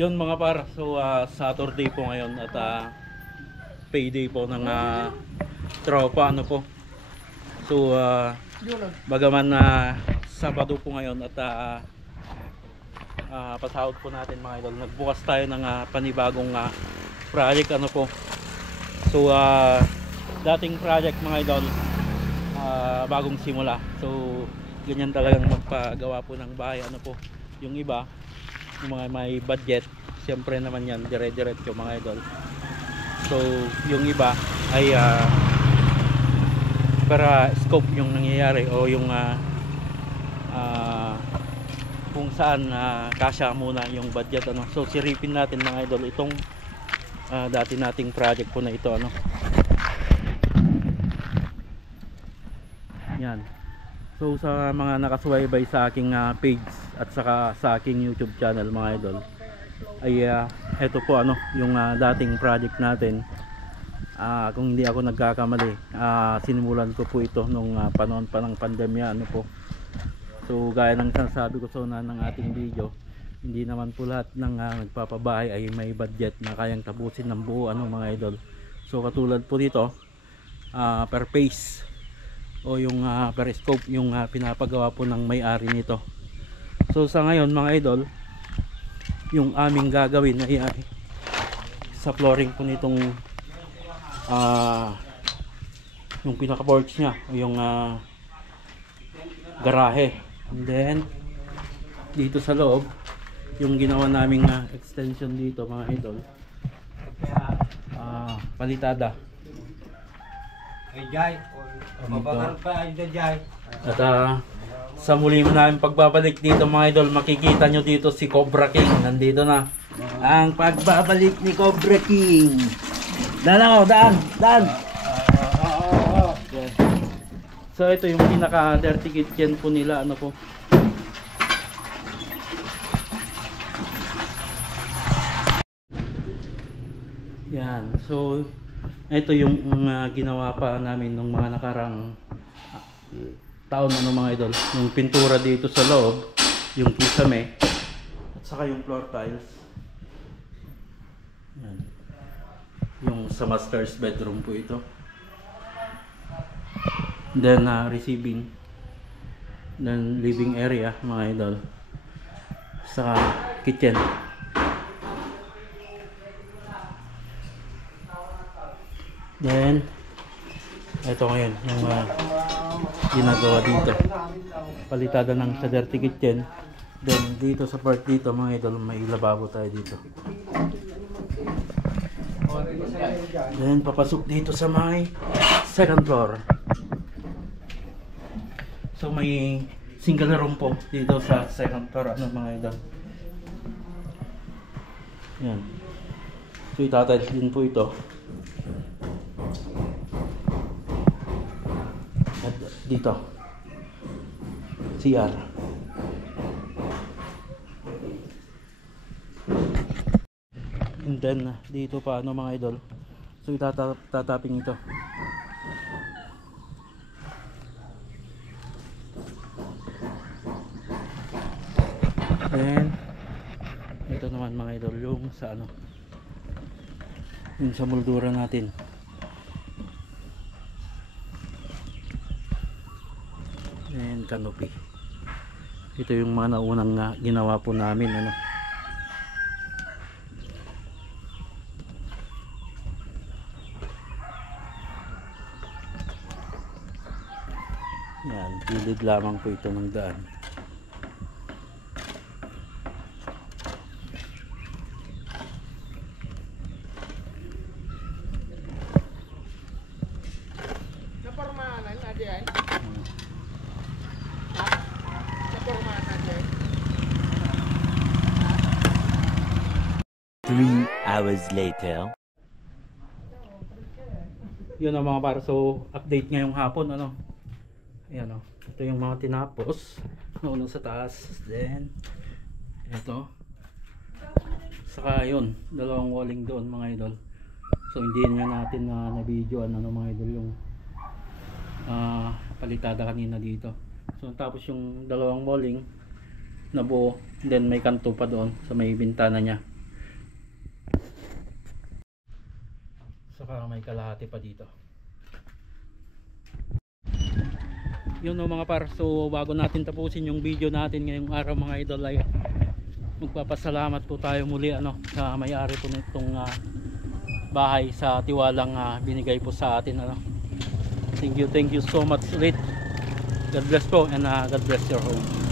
Yun mga par, so Saturday po ngayon at payday po ng tropa ano po. So bagaman Sabado po ngayon at pasahod po natin mga idol. Nagbukas tayo ng panibagong project ano po. So dating project mga idol, bagong simula. So ganyan talagang magpagawa po ng bahay ano po. Yung iba, yung mga may budget, siyempre naman yan dire-diretso mga idol. So yung iba ay para scope yung nangyayari o yung kung saan kasya muna yung budget ano. So siripin natin mga idol itong dati nating project po na ito ano. Yan. So sa mga nakasubaybay sa aking page at saka sa aking YouTube channel mga idol, ay ito po ano yung dating project natin. Kung hindi ako nagkakamali, sinimulan ko po ito nung panahon pa ng pandemya ano po. So gaya ng sinasabi ko sa una ng ating video, hindi naman po lahat ng nagpapabahay ay may budget na kayang tapusin ng buo ano mga idol. So katulad po dito, per phase o yung per scope yung pinapagawa po ng may-ari nito. So sa ngayon mga idol, yung aming gagawin ay sa flooring po nitong yung pinaka porch nya o yung garahe, and then dito sa loob yung ginawa naming extension dito mga idol, palitada. At sa muli namin pagbabalik dito mga idol, makikita nyo dito si Cobra King. Nandito na ang pagbabalik ni Cobra King. Daan. So ito yung pinaka dirty kitchen po nila ano po. Yan. So ito yung ginawa pa namin nung mga nakarang taon ano mga idol. Yung pintura dito sa loob, yung kisame, at saka yung floor tiles. Yan. Yung sa master's bedroom po ito. Then receiving, then living area mga idol, sa kitchen. Then ito ngayon yung ginagawa dito, palitada ng sa dirty kitchen. Then dito sa part dito mga idol, may lababo tayo dito. Then papasok dito sa may second floor. So may single room po dito sa second floor ano mga idol. Yan. So itatiles din po ito. At dito CR. And then dito pa ano mga idol, so itataping ito. Then ito naman mga idol yung sa ano, yung sa moldura natin. And canopy. Ito yung mga naunang ginawa po namin ano. Yan, gilid lamang po ito ng daan. Napormahanan na diyan. Napormahanan diyan. 3 hours later. Yun ang mga para, so update ngayong hapon ano. Ayan o, ito yung mga tinapos nauna sa taas. Then ito, saka yun, dalawang walling doon mga idol. So hindi nga natin na videoan ano mga idol yung palitada kanina dito. So tapos yung dalawang walling na buo, then may kanto pa doon sa may bintana niya. saka may kalahati pa dito. Yun no mga par, so bago natin tapusin yung video natin ngayong araw mga idol ay magpapasalamat po tayo muli sa may-ari po nitong bahay sa tiwalang binigay po sa atin thank you so much ulit. God bless po and God bless your home.